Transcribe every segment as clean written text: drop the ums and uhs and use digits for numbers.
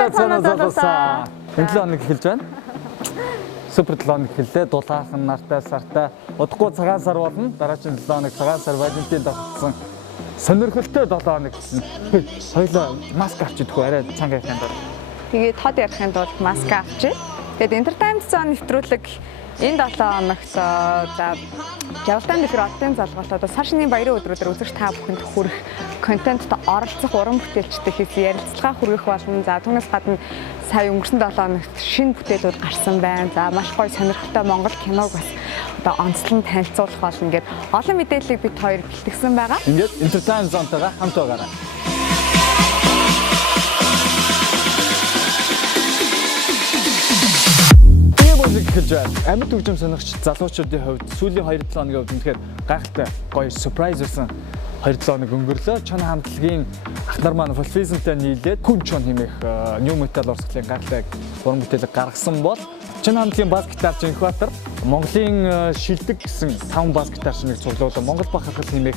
Сайн залуусаа. Энэ 7 хоног эхэлж байна. Супер 7 хоног эхэллээ. Дулаахан нартай сартай. Удахгүй цагаан сар болно. Дараагийн 7 хоног цагаан сар Валентин давтсан. Сонирхолтой 7 хоног гэсэн. Хоёлоо маск авч идэх үү? Арай цанга ярихын тулд. Тэгээд тод ярихын тулд маск авчи. Тэгээд entertainment zone нэвтрүүлэг энэ 7 хоногт за Явалтан дэлгэр оддын залгуулалтад сар шинийн баярын өдрөөр үзэгч та бүхэнд хүрэх контентод оролцох уран бүтээлчтэй хийсэн ярилцлага хүргэх болно. За түүнээс гадна сая өнгөрсөн 7 хоногт шинэ бүтээлүүд гарсан байна. За маш гоё сонирхолтой Монгол киног бас одоо онцлон танилцуулах болно гэдэг олон мэдээллийг бид хоёр бэлтгэсэн байгаа. Ингээд entertainment zone-тойгоо хамт байгаарай. Эхэлж байна. Амьд хөгжим сонирхч залуучуудын хувьд сүүлийн 2-7 хоногийн хувьд үнэхээр гайхалтай гоё сюрприз байсан 2-7 хоног өнгөрлөө. Чон хамтлагийн ах нар маань Fulfism-тай нийлээд Хүн чон хэмээх New Metal урсгалын гайхалтай уран бүтээлэг гаргасан бол Чон хамтлагийн бас гитарч Инхбатар Монголын шилдэг гэсэн 5 бас гитарчныг цуглуулсан Монгол бахархал хэмээх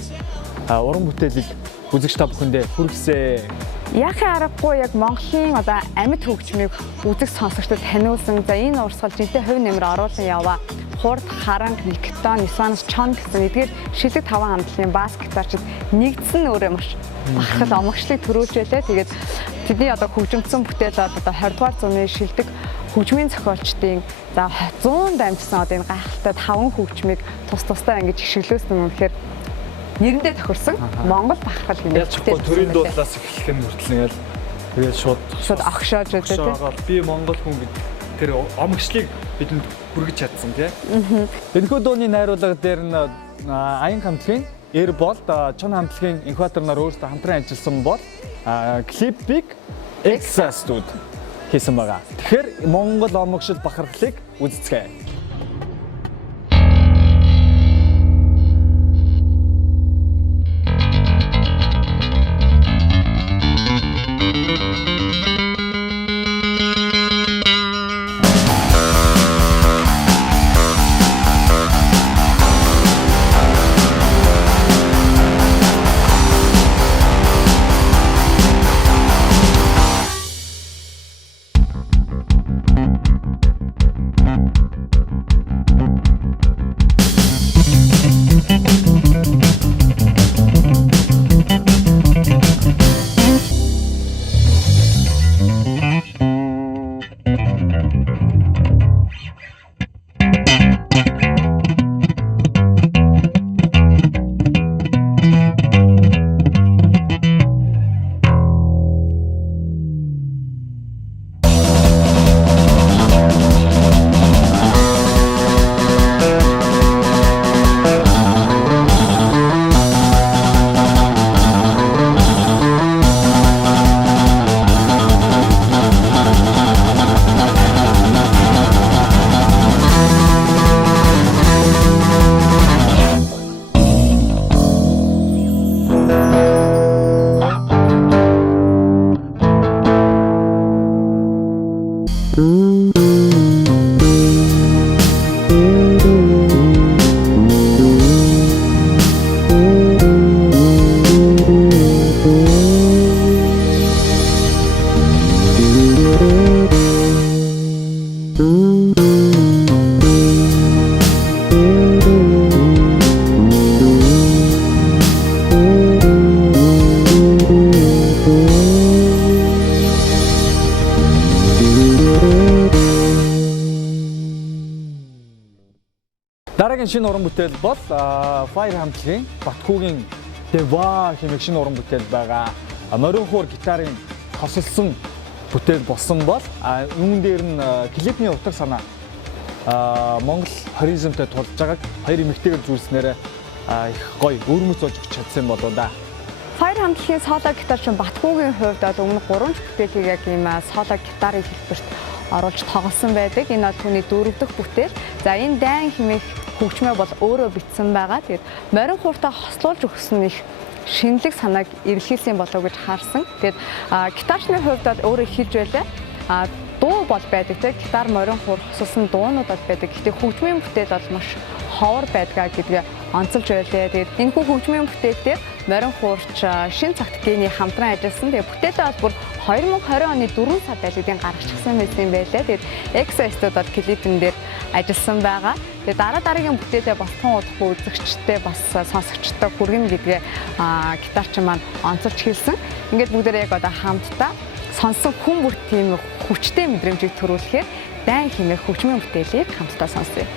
уран бүтээлийг үзэгч та бүхэндээ хүргэсэн. Яхаа аргагүй яг Монголын одоо амьд хөгжмийг үзэг сонсогчдод таниулсан. За энэ урсгал жинтэй хувь нэмэр оруулан яваа. Хурд, Харанг, Никтон, Исванс, Чон гэсэн эдгээр шилдэг 5 хамтлагийн бас гитарчид нэгдсэн өөрөө маш бахархал омогшлыг төрүүлж байлаа. Тэгээд тэдний одоо хөгжимдсөн бүтээлүүд одоо 20 дугаар зууны шилдэг хөгжмийн зохиолчдын за 100 дамжсан одоо энэ гайхалтай 5 хөгжмийг тус тусдаа ингэж хишиглүүлсэн юм гэхээр нэрэндээ тохирсон Монгол бахархал хэмээх бүтээлч. Төрийн дуудлаас эхлэх нь хүртэл ингээл тэгээд шууд огшоож өгдөө тийм. Би Монгол хүн гэдэг тэр омогшлыг бидэнд хүргэж чадсан тийм. Энэхүү дууны найруулга дээр нь Аян хамтлагийн Airbolt Чон хамтлагийн Инхбатар нар өөрсдөө хамтран ажилласан бол клипийг Exa Studio хийсэн байгаа. Тэгэхээр Монгол омогшил бахархлыг үздэцгээе. Дараагийн шинэ уран бүтээл бол Fire хамтлагийн Батхуугийн Дева хэмээх шинэ уран бүтээл байгаа. Морин хуур гитарын тосолсон бүтээл болсон бол үүн дээр нь клипний утга санаа Монгол хоризонтой тулж байгааг хоёр эмэгтэйгээр зүйлснээр их гоё өрмөц болж чадсан болоо да. Fire хамтлагийн соло гитарч Батхуугийн хувьд бол өмнө 3 бүтээлийг яг ийм соло гитарын хэлбэрт оруулж тоглосон байдаг. Энэ бол түүний 4 дахь бүтээл. За энэ дайн хэмээх хөгжмөө бол өөрөө бичсэн байгаа. Тэгээд морин хууртаа хослуулж өгсөн их шинэлэг санааг эргэлхийлсэн болов гэж харсан. Тэгээд гитарчны хувьд бол өөрөө хэлж байлаа. Дуу бол байдаг те гитар морин хуур хослуулсан дуунууд бол байдаг. Гэхдээ хөгжмийн бүтээл бол маш ховор байдгаа гэдгээ онцолж байлаа. Тэгээд энэ хөгжмийн бүтээл дээр Морин хуурч шин цагт гений хамтран ажилласан. Тэгээд бүтээлээ бол бүр 2020 оны 4 сар байлгын гаргачихсан байсан юм байлаа. Тэгээд X-Stud бол клипэн дээр ажилласан байгаа. Тэгээд дараагийн бүтээлээ босхон удахгүй үзэгчтэй бас сонсогчтой хүргэнэ гэдгээ гитарчин маань онцолж хэлсэн. Ингээд бүгдээ яг одоо хамтдаа сонсон хүн бүр тийм хүчтэй мэдрэмжийг төрүүлэхээр дайн хэмээх хөгжмийн бүтээлийг хамтдаа сонсъё.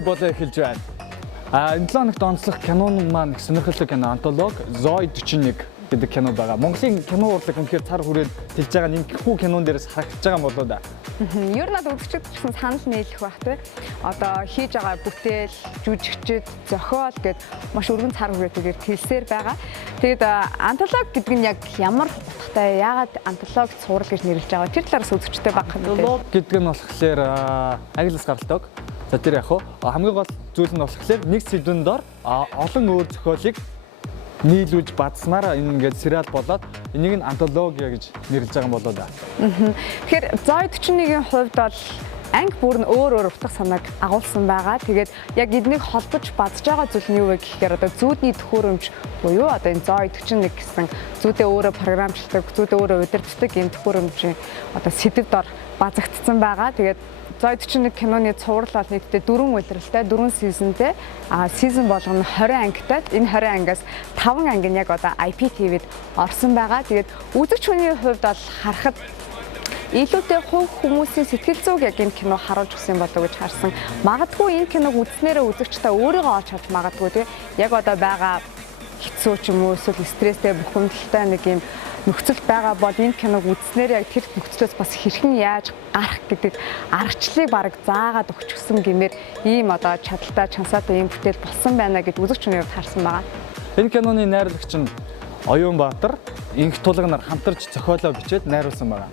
Болоо эхэлж байна. Энэ 7 хоногт онцлог кинон маань сонирхолтой кино антолог Zoe 41 гэдэг кино байгаа. Монголын кино урлаг үнэхээр цар хүрээд тэлж байгаа нэмэхгүй кинон дээрээс харагдаж байгаа болоо да. Ер нь үзэгчд гэсэн санал нийлэх байх те. Одоо хийж байгаа бүтээл, жүжигчд, зохиол гэд маш өргөн цар хүрээтэйгээр хэлсээр байгаа. Тэгэд антолог гэдэг нь яг ямар утгатай, яагаад антолог цуврал гэж нэрлэж байгаа? Тэр талаас үзэгчтэй баг юм те. Антолог гэдэг нь болохоор англи гаралтай. За тэр яг хамгийн гол зүйл нь болохоор нэг сэдвэн дор олон өөр зохиолыг нийлүүлж бадснараа энэ ингээд сериал болоод энийг нь антология гэж нэрлэж байгаа юм болоо да. Тэгэхээр Zoe 41-ийн хувьд бол анги бүр нь өөр утга санааг агуулсан байгаа. Тэгээд яг эднийг холбож бадж байгаа зүйл нь юу вэ гэхээр одоо зүүдний төхөөрөмж буюу одоо энэ Zoe 41 гэсэн зүүдээ өөрөө програмчилдаг, зүүдээ өөрөө удирддаг энэ төхөөрөмжийн одоо сэдвд дор базагдсан байгаа. Тэгээд Zoe 41 киноны цуврал бол нийтдээ 4 улиралтай, 4 сизонтэй. Сизон болгоно 20 ангитай. Энэ 20 ангиас 5 анги нь яг одоо IPTV-д орсон байгаа. Тэгээд үзэгч хүний хувьд бол харахад илүүтэй хувь хүмүүсийн сэтгэл зүйг яг энэ кино харуулж өгсөн болов уу гэж харсан. Магадгүй энэ киног үзснээрээ үзэгчтэй өөрийгөө олж харж магадгүй тий. Яг одоо байгаа хэцүү ч юм уу эсвэл стресстэй бухимдалтай нэг юм нөхцөл байгаа бол энэ киног үзснээр яг тэр нөхцлөөс бас хэрхэн яаж гарах гэдэг аргачлалыг бараг заагаад өгчихсөн гэмээр ийм одоо чадaltaй чансаатай ийм бүтээл болсон байна гэд үзэгч хүний хувьд харсан байгаа. Энэ киноны найруулагч нь Оюун Баатар инх тулгнаар хамтарч зохиолоо бичээд найруулсан байгаа.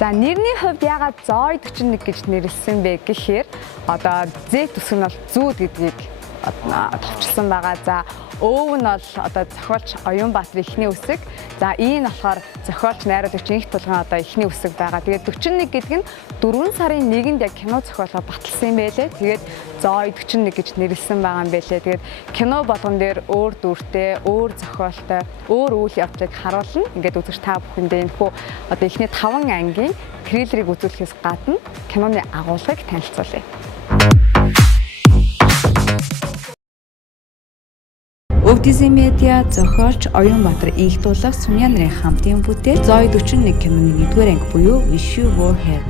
За нэрний хувьд яагаад Zoe 41 гэж нэрлсэн бэ гэхээр одоо Z төсөв нь бол зүүд гэдгийг товчилсан байгаа. За өвөг нь бол одоо зохиолч Оюун Баатар эхний үсэг. За энэ болохоор зохиолч найруулагч инх тулгын одоо эхний үсэг байгаа. Тэгээд 41 гэдэг нь 4 сарын 1-нд яг кино зохиолоо баталсан юм байлээ. Тэгээд Zoe 41 гэж нэрлсэн байгаа юм байлээ. Тэгээд кино болгон дээр өөр дүртэй, өөр зохиолтой, өөр үйл явдлыг харуулна. Ингээд үзэгч та бүхэндээ энэ хүү одоо эхний 5 ангийн трейлерыг үзүүлэхээс гадна киноны агуулгыг танилцуулъя. Өвдизм медиа зохиолч Оюун Баатар инх тулгах Сумья нарын хамтын бүтээл Zoe 41 киноны 1-р анги буюу Wish You Were Here.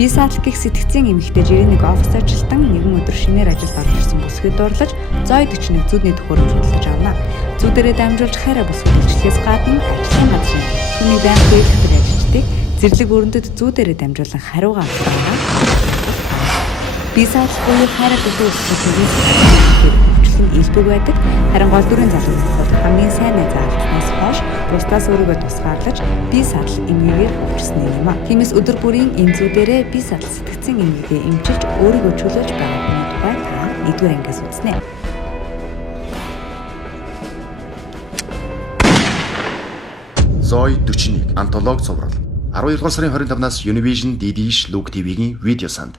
Би саадлах гих сэтгцийн эмэгтэй жирийн нэг офис ажилтан нэгэн өдөр шинээр ажилд орж ирсэн бүсгэд дурлаж Zoe 41 зүүдний төхөөрөмж хөдөлж авна. Зүүдэрээ дамжуулж хайраа бүсгэд илчлэхээс гадна ажлын газрын түүний банк дээрх ажилчдыг зэрлэг өрөндөд зүүдэрээ дамжуулан хариугаа авсан. Би саадлах буюу хайраа бүсгэд илбэг байдаг. Харин гол дүрийн залуучууд хамгийн сайн найзаа алдснаас хойш бусдаас өөрийгөө тусгаарлаж бие садал эмгээгээр өвчсөн юм а. Тиймээс өдөр бүрийн энэ зүүдэрээ бие садал сэтгцэн эмгээгээ эмчилж өөрийгөө чөлөөлж байгаа хүний тухай та 1-р ангиас үзнэ. Zoe 41 антолог цуврал 12 дугаар сарын 25-наас Univision DD Look TV-гийн видео санд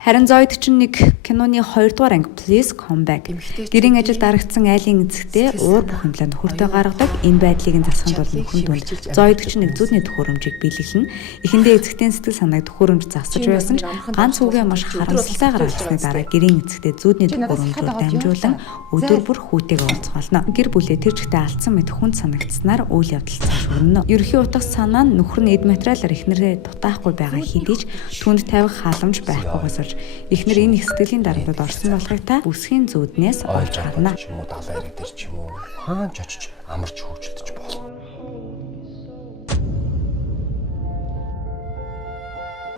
Харин Зоид чинь нэг киноны 2 дугаар анги Please Come Back. Гэрийн ажил дарагдсан айлын эцэгтэй уур бухимланд хүртэ гаргадаг энэ байдлыг засахын тулд нөхөн тул Зоид чинь нэг зүудний төхөөрөмжийг биелүүлнэ. Эхэндээ эцэгтийн сэтгэл санааг төхөөрөмж засаж байсан ч ганц үгээ маш харамсалтайгаар алсны дараа гэрийн эцэгтэй зүудний төхөөрөмжөөр дамжуулан өдөр бүр хүүтэйг уулзгаална. Гэр бүлээ тэр жигтэй алдсан мэт хүнд санагдсанаар үйл явдал цаашгөрнө. Ерөнхий утга санаа нь нөхөр нь эд материалаар эхнэрээ дутаахгүй байгаа хэдий ч түнд тавих халамж байхгүйгээс эхнэр энэ их сэтгэлийн дарамтад орсон болохыг та бүсгийн зүүднээс олж харна. Ч юм уу даалгавар дээр ч юм уу хаач очиж амарч хөвжөлдөж болно.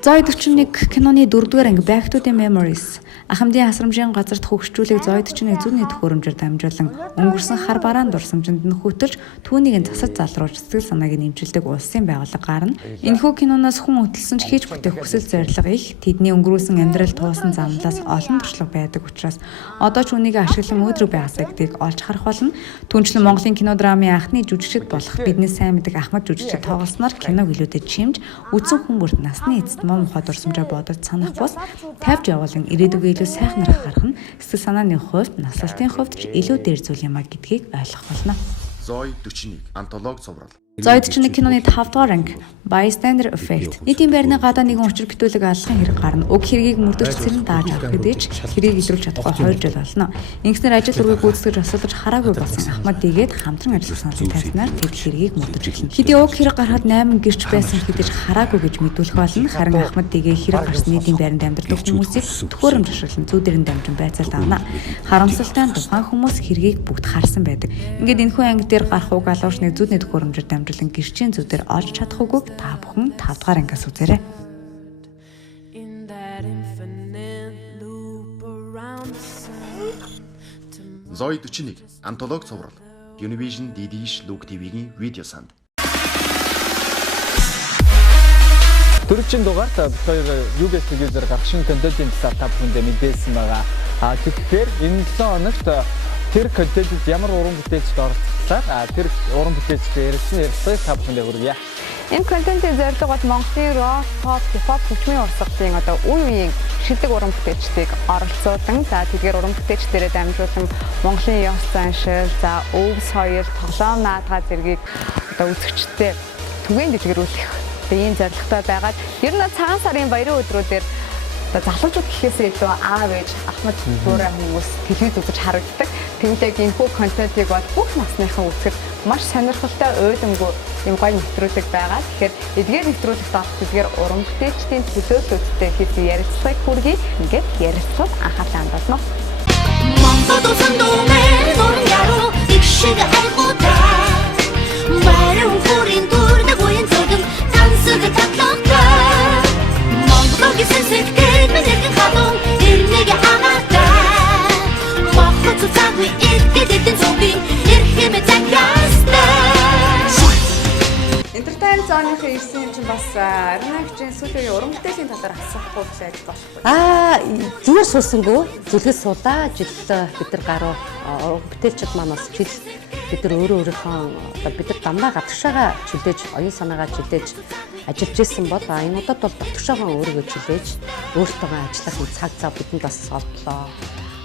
Зоид 41 киноны 4-р анги Back to the Memories. Ахмадын хасрамжийн газарт хөгшчүүлэг Зоид 41 зүүнний төхөөрөмжөөр дамжуулан өнгөрсөн хар бараан дурсамжинд нь хөтөлж түүнийг засаж залруулж сэтгэл санааг нэмжүүлдэг улсын байгууллага гарна. Энэхүү киноноос хүн хөтлсөн ч хийж бүтээх хүсэл зорилго их, тэдний өнгөрүүлсэн амьдрал туусан замлаас олон туршлага байдаг учраас одоо ч үнийг ашиглан өөдрөг байгаасаа гэдгийг олж харах болно. Түүнчлэн Монголын кинодрамын анхны жүжигчид болох бидний сайн мэддэг Ахмад жүжигчид тоглосноор киног илүүдэд чимж үдсэн хүмүүст насны эцэст мохоо дурсамжаа бодож санах бус тавьж явуулан ирээдүгөө илүү сайхнаар харах нь сэтгэл санааны хувьд наслалтын хувьд ч илүү дээр зүйл юм а гэдгийг ойлгох болно. Зоид 41 антологи цуврал. Зоид 41 киноны 5-р анги Bystander Effect. Нийтийн байрны гадаа нэгэн учир бүтүүлэг алхахын хэрэг гарна. Уг хэргийг мөрдөгч цэрэн дааж авах хэдий ч хэргийг илрүүлж чадахгүй 2 жил болно. Ингэснээр ажил үргийг гүйцэтгэж асуулж хараагүй болсон Ахмад дэгээд хамтран ажилласан тайснаар тэр хэргийг мөрдөж эхэлнэ. Хэдий уг хэрэг гарахад 8 гэрч байсан хэдий ч хараагүй гэж мэдүүлэх болно. Харин Ахмад дэгээ хэрэг гарсан нийтийн байранд амьдардаг хүмүүсийг төхөөрөмж ашиглан зүүдэрэн дамжин байцаалт авна. Харамсалтай нь тухайн хүмүүс хэргийг бүгд харсан байдаг. Ингээд энэхүү анги дээр гарах уг алуурчныг зүүдний төхөөрөмжөөр дамжуулан гэрчийн зүүдээр олж чадахгүйг та бүхэн 5 дугаар ангиас үзээрэй. Зоид 41 антологи цуврал. Univision DD-ш Look TV-гийн видео санд. Дөрөвчийн дугаарт бид хоёр UBS телевизээр гарах шинэ контентын талаар та бүхэндээ мэдээлсэн байгаа. Тэгэхээр энэ 7 хоногт тэр контентэд ямар уран бүтээлчд оролцлаа. Тэр уран бүтээлчтэй ярьсан ярилцлагыг та бүхэндээ хүргье. Энэ контентын зорилго бол Монголын rock, pop, hip-hop хөгжмийн урсгалын одоо үе үеийн шилдэг уран бүтээлчдийг оролцуулан тэдгээр уран бүтээлчдэрээ дамжуулан Монголын ёс заншил, өв соёл, тоглоом наадгаа зэргийг одоо үзэгчдэд түгээн дэлгэрүүлэх ийм зорилготой байгаад ер нь цагаан сарын баярын өдрүүдээр залуучууд гэхээсээ илүү аав ээж Ахмад дүүрэн хүмүүс телевиз үзэж харагддаг. Тэгмээд энэхүү контентыг бол бүх насныхан үзэхэд маш сонирхолтой уйдамгүй юм гоё нэвтрүүлэг байгаа. Тэгэхээр эдгээр нэвтрүүлэгт орох эдгээр уран бүтээлчдийн төлөөлөлттэй хэд ярилцлагыг хүргэе. Ингээд ярилцлага анхаарлаа хандуулна. Монгол улсын дүүмээр дуран яруу их шиг айгуутай. Марин хүрийн дүүрдэг уян цогн тансаг татлогтай. Монгол гэсэн сэтгэл мэдэрхэн хадун ирнэг хамаатай. Монгол цаггүй итгэдэг зүгийн эрхэм цагяастай. Entertainment зооныхын ирсэн юм чинь бас Арнагчийн сүүлийн уран бүтээлийн талаар асуухгүй байж болохгүй. Зүгээр суусангүй зүлгээс суудаа жил бид нар гаруй уран бүтээлчд маань бас жил бид нар өөрийнхөө бид нар дамбаа гадагшаага чилээж оюун санаагаа чилээж ажиллаж ирсэн бол энэ удаад бол дотгошоогоо өөрийгөө чилээж өөртөө ажиллах цаг зав бидэнд бас олдлоо.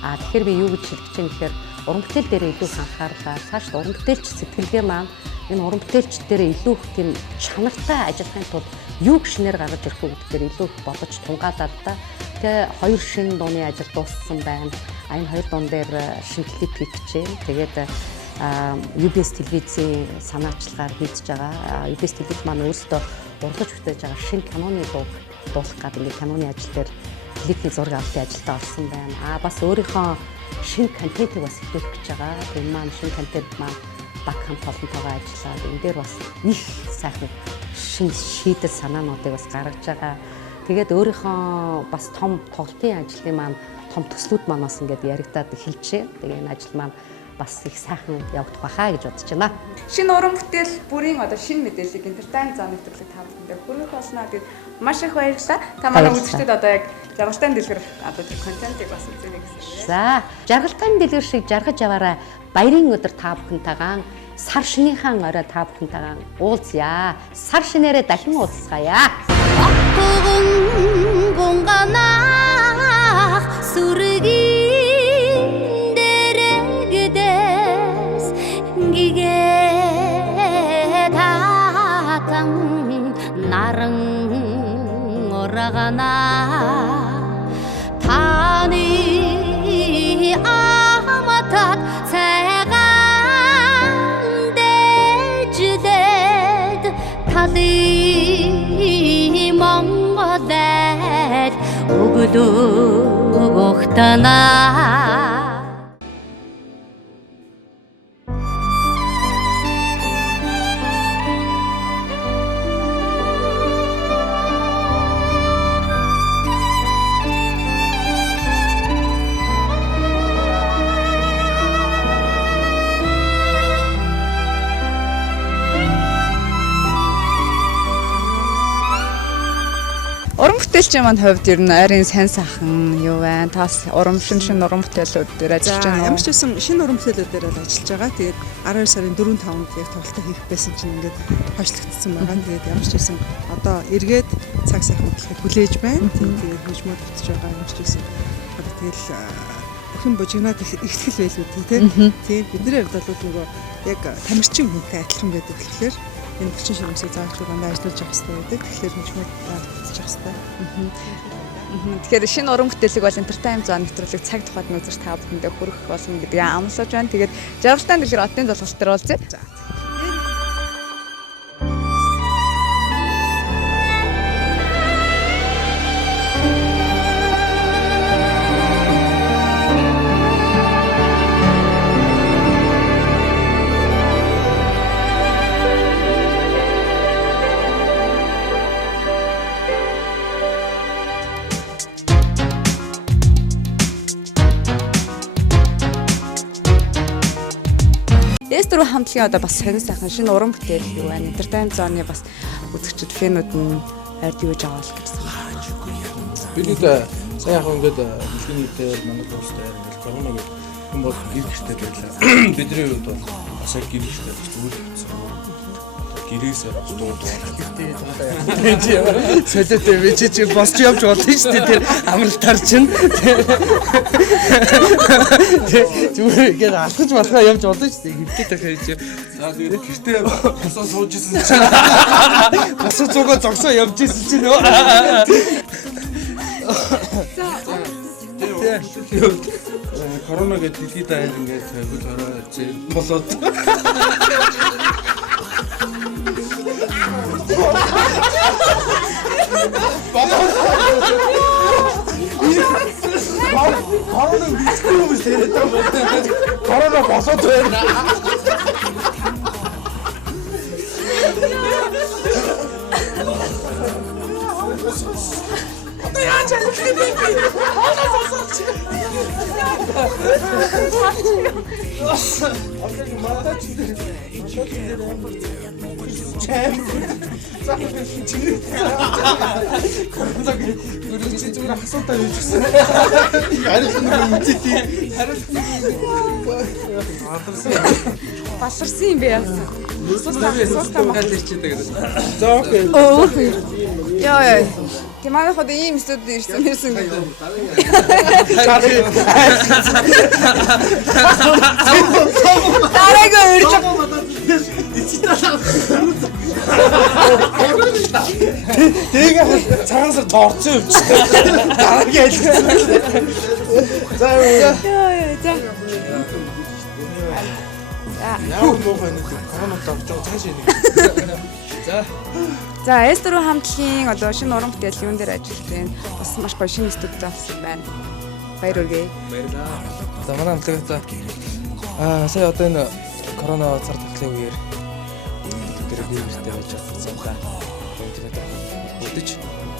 Тэгэхээр би юу гэж хэлэх чинь гэхээр уран бүтээл дээр илүү анхаарлаа. Цааш уран бүтээлч сэтгэлгээ маань энэ уран бүтээлч дээр илүү их тийм чанартай ажиллахын тулд юу гişнээр гаргаж ирэх үү гэдгээр илүү их бодож тунгаалаад та. Тэгээ 2 шинэ дууны ажил дууссан байна. Энэ 2 дуун дээр шинэ клип хийчихээн. Тэгээд UBS телевизийн санаачлагаар хийж байгаа. UBS телевиз маань өөрсдөө урдж бүтээж байгаа шинэ киноны дуу дуулах гэдэг ингээд киноны ажил дээр клипний зураг авалтын ажилдаа орсон байна. Бас өөрийнхөө шинэ контентыг бас хэлэх гэж байгаа. Энэ маань шинэ контент маань баг хамт олонтойгоо ажиллаад энэ дээр бас их сайхан шинэ шийдэл санаануудыг бас гаргаж байгаа. Тэгээд өөрийнхөө бас том тоглолтын ажлын маань том төслүүд маань бас ингээд яригадаад эхэлжээ. Тэгээ энэ ажил маань бас их сайхан явагдах байхаа гэж бодож байна. Шинэ уран бүтээл бүрийн одоо шинэ мэдээллийг Entertainment зооны нэвтрүүлэг та бүхэндээ хүргэх болсноо. Тэгээд маш их баярлалаа. Та манай үзэгчдэд одоо яг жаргалтай дэлгэр одоо тэр контентыг бас үзээрэй гэсэн. За, жаргалтай дэлгэр шиг жаргаж яваарай. Баярын өдөр та бүхэнтэйгээ сар шинийхэн орой та бүхэнтэйгээ уулзъя. Сар шинээрээ дахин уулзцаая. Гонганаа сүргийн дэрэгдээс гигээ татан наран орагана таны аматат цайгаан дэждэд тали монгодэр өгдөгтана Уран бүтээлчийн маань хувьд ер нь арийн сайн сайхан юу байна? Тас уран шин уран бүтээлүүд дээр ажиллаж байна уу? Ямар ч байсан шинэ уран бүтээлүүдээр бол ажиллаж байгаа. Тэгээд 12 сарын 4-5-нд яг тоглолтоо хийх байсан чинь ингээд хойшлогдсон байгаа. Тэгээд ямар ч байсан одоо эргээд цаг сайхан болохыг хүлээж байна. Тэгээд хөгжмөд бүтэж байгаа ямар ч байсан. Одоо тэгэл өхөн бужигнаад ихтгэл байлгүй тийм. Тийм бидний хувьд бол нөгөө яг тамирчин хүнтэй адилхан байдаг болохоор энэ хүчин ширмсийг заавч угаандаа ажиллаж явах хэрэгтэй байдаг. Тэгэхээр хөгжмөд бүтэж явах хэрэгтэй. Тэгэхээр шинэ уран бүтээлэг бол entertainment зон нэвтрүүлэг цаг тухайд үзэж та бүхэндээ хүрэх болно гэдгийг амлаж байна. Тэгээд жаргалтай дэлгэр одны залгуулт дээр уулзъя. Эстер хамтлагийн одоо бас сонир сайхан шинэ уран бүтээл юу байна? Entertainment зоны бас үзэгчд фэнүүд нь ард юу жаавал гэсэн. Бид сая яг ингээд дэлхийн нийтээр манай дуустай ингээд коронавиг юм бол гэрхтэй байлаа. Бидний хувьд бол бас яг гэрхтэй зүйл гэрээсээ дуудаад солиотой веч чи босч явж болно шүү дээ тэр амралтаар чинь зүгээр ингээд алхаж болохоо явж болно шүү дээ хэвтэй дахиад чи за тэгээд гэртээ босоо сууж исэн чинь босоо цугаа зогсоо явж исэн чинь нөө корона гэдэг дэлхийд аяар ингээд хөл хороо болоод корона бисгүй юм шиг корона босоод байна. Одоо яаж яах вэ? Оноо босоод чи. Окей, мадаач. зүгээр асуултаа юу гэсэн. Хариулт нь үгүй. Басарсан юм бэ яасан. Асуултаа махад ирчээдэг. За окей. Яа. Тэ манай хот ийм студ ирсэн гэдэг. Дараагаа ирж Тэгээ цагаасаар тоорцсон юм чи. Дараагийн ажилласан. За яа. за. Яа муухай нэг коронавирус орж байгаа цааш нэг. За. За, Эстер хамтлагийн одоо шинэ уран бүтээл юун дээр ажиллаж байна. Бас маш гоё шинэ студид авсан байна. Баяр хүргэе. Баярлалаа. За манай хамтлаг сая одоо энэ корона цар тахлын үеэр тэр биеэртэй байж чадсан да. Өдөж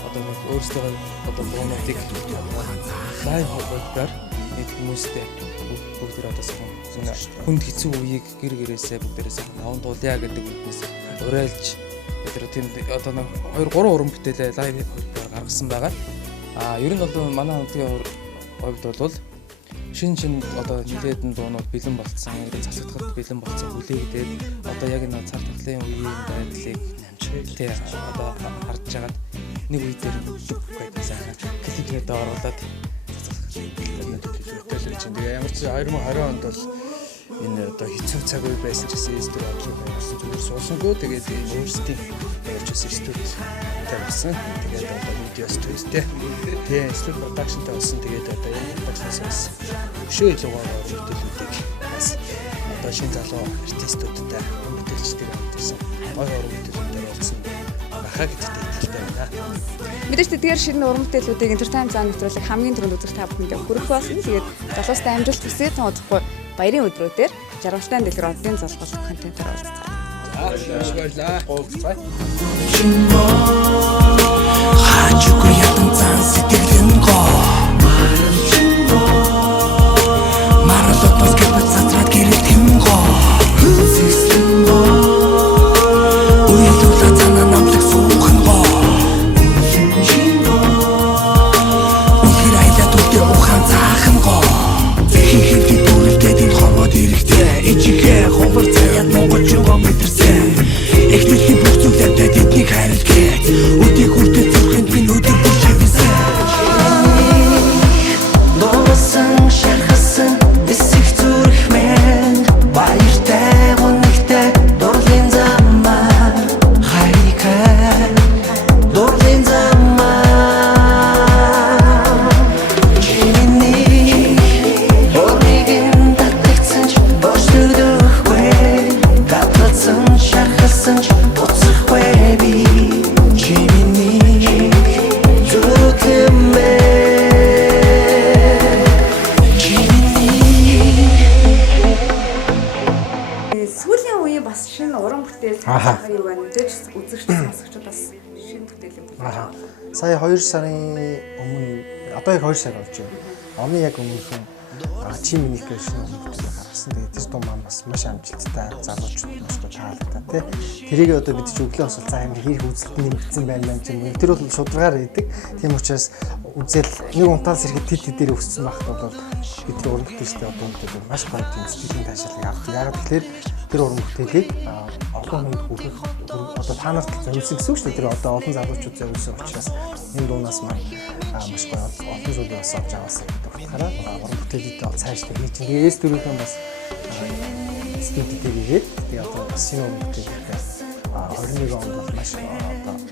одоо нэг өөрсдөө одоо бонотик лайв хоббоор нэг хүмүүстэй бүгд одоо хүнд хэцүү үеийг гэр гэрээсээ бүгдээрээ аван дуулъя гэдэг үгнээс уриалж тэр тийм одоо нэг 2-3 уран бүтээлээ лайв хоббоор гаргасан байгаа. Ер нь бол манай хамтлагийн хувьд бол шин одоо нилээдэн дуунууд бэлэн болцсон, засагдахад бэлэн болцсон хүлээгдээд одоо яг энэ цар тахлын үеийн байдлыг тий одоо харж байгаад нэг үе дээр байдаг сайхан клипнээд оруулаад хөтөлж байна. Тэгээ ямар ч 2020 онд бол энэ одоо хэцүү цаг үе байсан ч гэсэн студ бодлого байсан зүгээр суулсангүй. Тэгээд өөрсдийн явж байсан студид тавьсан. Тэгээд одоо видео студитэй. Тэгээ студ продакшнтай болсон. Тэгээд одоо яг продакшнаас өшөө илүүгээр хөтөлүүдийг бас одоо шинэ залуу артистуудтай хөтөлчтэй хамтарсан. Гой уран бүтээлүүдээр болсон. Бахаа гэдэгт итгэлтэй байна. Мэдээж тэдгээр шинэ уран бүтээлүүдийг Entertainment зан нэвтрүүлэг хамгийн түрүүнд үзэх та бүхэндээ хүрэх болсон. Тэгээд залуустай амжилт хүсье тоодохгүй баярын өдрүүдээр жаргалтай дэлгэр одын залгуул контентоор уулзцгаая. За баярлалаа. Уулзцгаая. Хачгүй ятан цан сэтгэлэн гоо. Маралотос гэбэц цатраад гэрэл тэм гоо. Систем гоо. Уйлуулаа цана намлаг суухан гоо. Ухир айлаа түлдээ ухаан цаахан гоо. Хэвлэд бүрэлдээд энэ хорвоод ирэхтэй. Ичигээ ховор цаяад монголчуугаа мэдэрсэн. Эхлэлийн бүх зүйлээрээ тэднийг хайрлах гээд. Үдийг үрдээ зүрхэнд минь өдөр бүр шивсэн. Доосон шархасан эсэх зүрх мэн. Баяртай гонхтой дурлын замаа. Хайртай дурлын замаа. Шахасан ч буцахгүй би чимэний зүтгэмэ Сүүлийн үеийн бас шинэ уран бүтээл цаашаа юу байна мэдээж үзэгч сонсогчдод бас шинэ бүтээлээ бүлээн. Сая 2 сарын өмнө одоо яг 2 сар болж байна. Оны яг өмнөхөн чимэний гэж шинэ уран бүтээл гаргасан. Тэгээд тэр дуу маань бас маш амжилттай залуучууд маш таалагдаа тий. Тэрийг одоо бид ч өглөө бас за амар хэрэг үзэлт нэмэгдсэн байна юм чинь. Тэр бол шударгаар идэг. Тийм учраас үзэл нэг унтаас ирэхэд тэд дээр өссөн байхад бол бид тэр уран бүтээлтэй одоо үнэхээр маш гоё тийм сэтгэлийн таашаалыг авах. Яг тэгэхээр тэр уран бүтээлийг олон хүнд хүргэх одоо та нарт зориулсан гэсэн үг шүү дээ. Тэр одоо олон залуучууд зориулсан учраас энэ дуунаас маань маш гоё олон зүйл бас авч аваасаа гэдэг утгаараа уран бүтээлүүдээ бол цаашдаа хийж байгаа. Тэгээд дөрөвхөн бас студид дээр тэгээд одоо бас шинэ уран бүтээлүүдээ 21 онд бол маш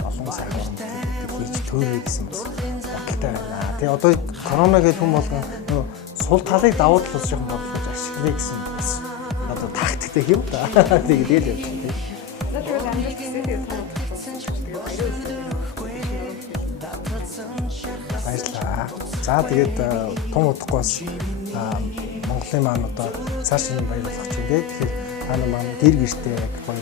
олон сайн уран бүтээлүүдийг хийж төөрөө гэсэн бас бодолтой байна. Тэгээд одоо корона гэдэг хүн болгон сул талыг давуу талаас жоохон бодлож ашиглая гэсэн бас одоо тактиктэй юм да. Тэгээд л явж байна. За тэгээд амжилт хүсье тэгээд баярлалаа. За тэгээд тун удахгүй бас Монголын маань одоо цааш нь баяр болох чинь тэгэхээр хаана маань гэр гэртэй гоё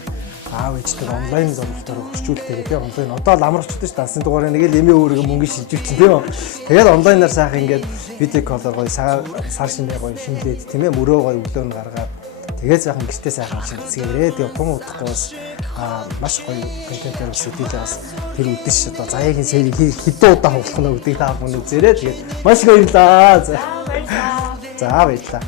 аав ээжтэй онлайн зургалтаар хөшчүүлдэг гэдэг онлайн одоо л амарчдаг шүү дээ. Асан дугаараа нэг л эмээ өөргөө мөнгө шилжүүлчих тийм үү. Тэгээд онлайнаар сайхан ингээд видео коллоор гоё сар шинэ гоё шинэлээд тийм ээ мөрөө гоё өглөө нь гаргаад тэгээд сайхан гэртээ сайхан шинэлцгээрээ тэгээд тун удахгүй бас маш гоё контентээр бас хэдийдээ бас тэр үдэш одоо заяагийн сэрийг хэдэн удаа хугалах нь гэдэг та бүхэн үзээрэй. Тэгээд маш их баярлалаа. За баярлалаа.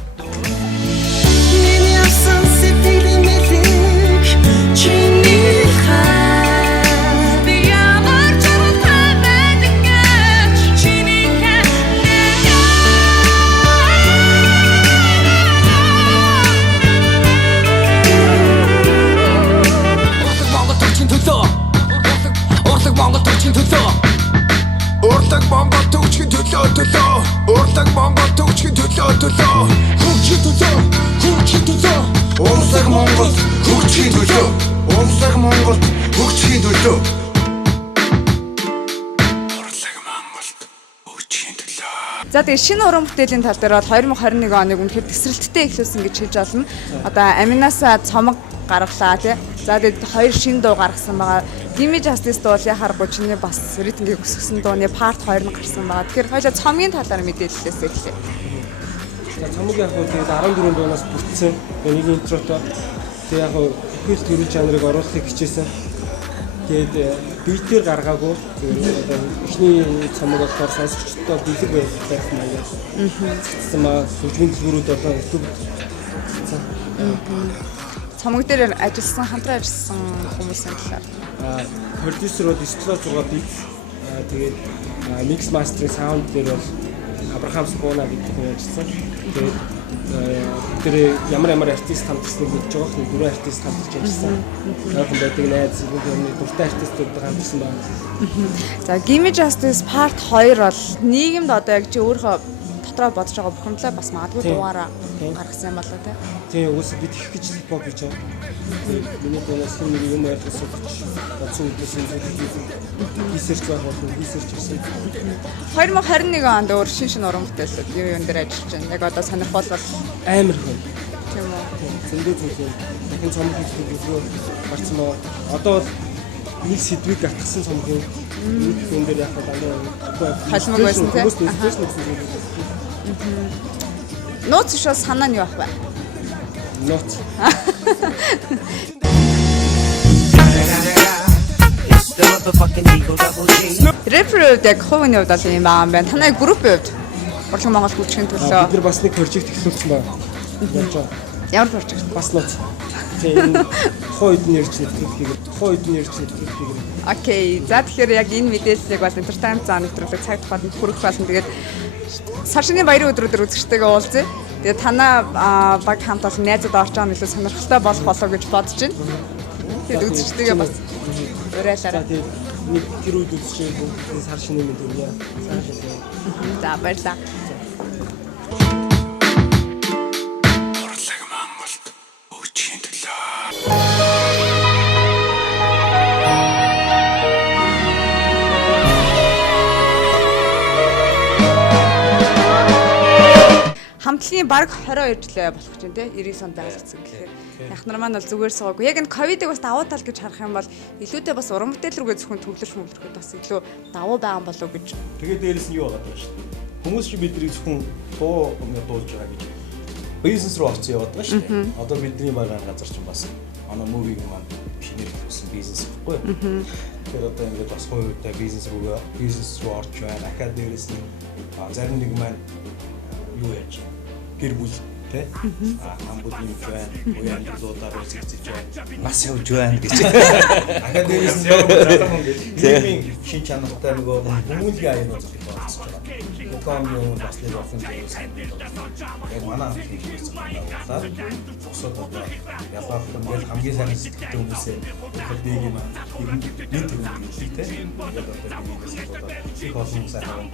Урлаг Монгол төгсгөн төлөө Урлаг Монгол төгсгөн төлөө Хөгжих төлөө Урлаг Монгол хөгжихийн төлөө Урлаг Монгол хөгжихийн төлөө Урлаг Монголд хөгжихийн төлөө. За тэгээ шинэ уран бүтээлийн тал дээр бол 2021 оныг үнэхээр тесрэлттэй эхлүүлсэн гэж хэлж байна. Одоо Аминаас цомог гаргалаа тий. За тэгээд 2 шинэ дуу гаргасан байгаа. Gimme Justice дуулын харахгүй чиний бас ритмийг өсгсөн дууны part 2 нь гарсан байгаа. Тэгэхээр хоёулаа цомгийн талаар мэдээлэлээс эхлэе. За цомог яг хөө тэгээд 14 дуунаас бүрдсэн. Нэг интрото. Тэгээд яг хөө ихэл төрөл жанрыг оруулахыг хичээсэн. Тэгээд битээр гаргаагүй. Тэгээд одоо эхний цомог болохоор сонсогчдод бэлэг байсан маягаар. Цэцсэн маа сүлжгийн дэлгүүрүүд болоо YouTube цэцсэн. Цомог дээр ажилласан, хамтран ажилласан хүмүүсийн талаар. Продюсер бол Стило 6 бит. Тэгээд микс мастеринг саунд дээр бол Абрахам Скона гэдэг хүн ажилласан. Тэгээд тэр ямар артист хамтсныг мэдж байгаа хэрэг дөрвөн артист хамтж ажилласан. Ойрхон байдаг найз зөвхөн дуртай артистууд хамтсан байна. За Gimme Justice Part 2 бол нийгэмд одоо яг чи өөрөө дотроо бодож байгаа бухимдлаа бас магадгүй дугаараа гаргасан юм болоо тий. Тийм үгүй бид их гэж хипхоп гэж байна. Миний донос нэг юм ойлгосон гэж бодсон үгээс хийсэрч байх болно хийсэрч ирсэн. 2021 онд өөр шин уран бүтээлүүд юу дээр ажиллаж байна. Яг одоо сонирхол бол амар хүн. Тийм үү. Зөндөө зүйл. Дахин цомог хийх төлөв гарсан ба одоо нэг сэдвийг гатгсан цомог юм. Хүн дээр яг дандаа халмаг байсан тий. Нууц шоо санаа нь юу ах вэ? Нууц. Рэпер яг хувийн хувьд бол юм аа байна. Танай группийн хувьд Урлаг Монгол гүйцэтгэхийн төлөө бид нар бас нэг прожект эхлүүлсэн байна. Ямар прожект? Бас нууц. Тийм хойдны ирчнэд хийх. Окей. За тэгэхээр яг энэ мэдээллийг бол Entertainment Zone нэвтрүүлэг цаг тухайд хүрэх болно. Тэгээд Саршины баярын өдрөөр үзэгчтэйгээ уулзъя. Тэгээд танаа баг хамт олон найзууд орж байгаа нь илүү сонирхолтой болох болов гэж бодож байна. Тэгээд үзэгчтэйгээ бас уриалаарай. Нэг тэр үед үзчихээ бүгд Саршины мэд үнэ. За баярлалаа. Урлаг Монголд хөгжихийн төлөө. Хамтлагийн бараг 22 жилээ болох гэж байна тий 90 онд байгуулагдсан гэхээр яхнар маань бол зүгээр суугаагүй. Яг энэ ковидыг бас давуу тал гэж харах юм бол илүүтэй бас уран бүтээл рүүгээ зөвхөн төвлөрөхөд бас илүү давуу байгаа болов уу гэж. Тэгээд дээрэс нь юу байгаа даа шүү дээ. Хүмүүс чи бидний зөвхөн дуу дуулж байгаа гэж бизнес руу орсон яваад байгаа шүү дээ. Одоо бидний байгаа газар чинь бас манай мувиг маань шинээр хийсэн бизнес гэхгүй. Тэгэхээр одоо ингээд бас хоёртай бизнес руу орж байна. Ахаа дээрэс нь зарим нэг маань юу яаж гэр бүл тий хамбууд юм байна. Уян дуудаар үзэгдэж байна. Нас явж байна гэж. Ахаа дээрээс нь шин чанартай нөгөө хүмүүнлэгийн аян үзэж байна. Томьёо бас нэг офен дээрээс яг манай хамт хийсэн байна. Босоод одоо ялгаах юм хамгийн сайн сэтгэлтэй хүмүүсээ хэлдэг юм аа. Нэг юм хэлээ тий. Яг одоо бидээс бодоод их олон сайн харан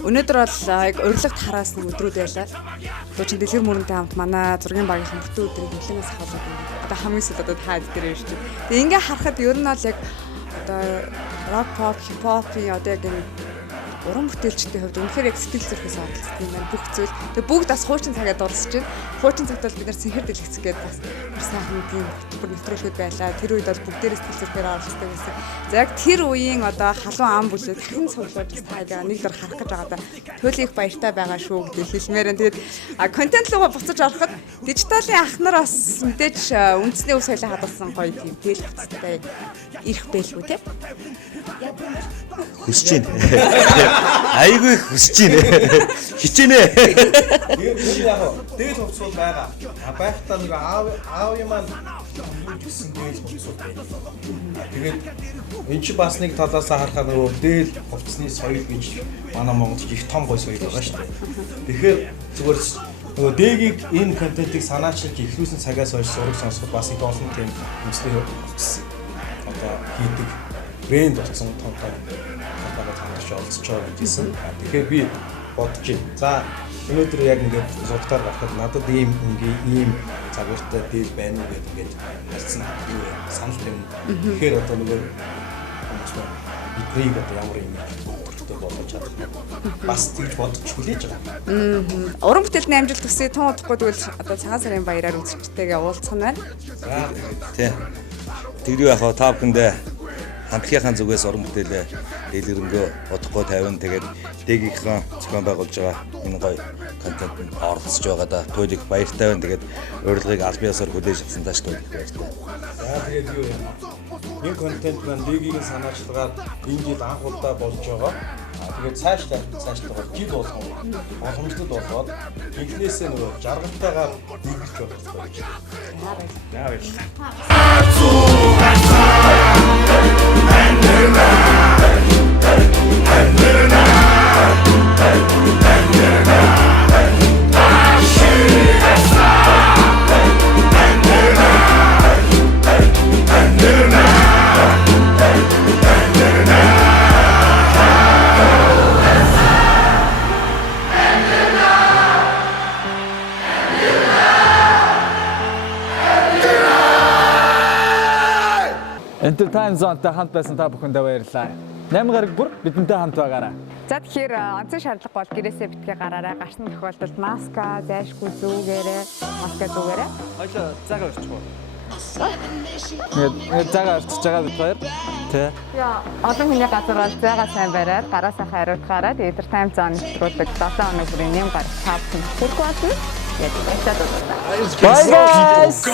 Өнөөдөр бол яг урилгад хараасан өдрүүд байлаа. Дуучин Дэлгэр мөрөнтэй хамт манай зургийн багийн мөртөө өдрийг нэлээс ахуулаад байна. Одоо хамгийн сүүлд одоо таад дээр ирж байна. Тэгээ ингээ харахад ер нь бол яг одоо рок pop hip hop одоо яг энэ уран бүтээлчдийн хувьд үнэхээр яг сэтгэл зүрхээс оролцдог юм байна бүх зүйл. Тэгээ бүгд бас хуучин цагаа дуусч байна. Хуучин цагт бол бид нар сэнхэр дэлгэцэх гээд бас персонал тийм бүр нэвтрүүлгүүд байлаа. Тэр үед бол бүгдээрээ сэтгэл зүрхээр оролцдог байсан. За яг тэр үеийн одоо халуун ам бүлээ дахин цуглуулж таагаа нэг дор харах гэж байгаа да. Төлөв их баяртай байгаа шүү гэж хэлмээр энэ. Тэгээд контент руугаа буцаж ороход дижиталын ах нар бас мэдээж үндэсний өв соёлыг хадгалсан гоё тийм тэл буцтай ирэх байлгүй те. Хүсэж байна. Айгүй хүсэж байна. Хичээнэ. Тэгээд яг дээд хувцсууд байгаа. Байхдаа нэг аав юм аа гэсэн дээд хувцсууд байна. Тэгээд энэ чи бас нэг талаас харахад нөгөө дээд хувцсны соёл гэж манай Монголд их том гоё соёл байгаа шүү дээ. Тэгэхээр зүгээр нөгөө дээгийг энэ контентыг санаачилж ихлүүлсэн цагаас хойш зураг сонсоход бас их олон тийм юмстай болсон. Одоо хийдэг брэнд болсон том компаниуд хамтарч олцож байгаа гэжсэн. Тэгэхээр би бодож байна. За өнөөдөр яг ингээд зургатаар гарахад надад ийм цагаартай дээр байна уу гэдэг ингээд харсан юу санал тавина. Тэгэхээр одоо нөгөө бидний одоо ямар юм төрөлтэй болгож чадах бас тэгж бодож хүлээж байгаа. Уран бүтээлний амжилт төсөө тун удахгүй тэгвэл одоо цагаан сарын баяраар үзэгчтэйгээ уулзах нь байна. Тий. Тэр яг та бүхэндээ хамтлагийнхаа зүгээс уран бүтээлээ дэлгэрэнгүй удахгүй тавина. Тэгээд дээгийнхэн зохион байгуулж байгаа энэ гоё контент оролцож байгаа да. Туйлыг баяртай байна. Тэгээд урилгыг аль биесээр хүлээж авсан тааш туйлыг баяртай. За тэгээд юу юм. Энэ контент маань дээгийнхэн санаачлагаар энэ жил анх удаа болж байгаа. Тэгээд цаашлах жил болгон боломжтой болоод эхнээсээ нөгөө жаргалтайгаар нэгдэж болох гэж байна. Баярлалаа. Entertainment Zone-тай хамт байсан та бүхэндээ баярлалаа. 8 гараг бүр бидэнтэй хамт байгаарай. За тэгэхээр онцгой шаардлага бол гэрээсээ битгий гараарай. Гарсан тохиолдолд маска зайлшгүй зүүгээрээ, маска зүүгээрээ. Хоёлоо цагаа өрчих уу? Нэг цагаа өрчих байгаа бид хоёр. Тэ. Яа, олон хүний газар бол зайгаа сайн бариад, гараасаа хариуцгаараа Entertainment Zone нэвтрүүлэг 7 хоног бүрийн 8 гараг тавсан. Хүрх болно. Яг баярлалаа. Bye guys.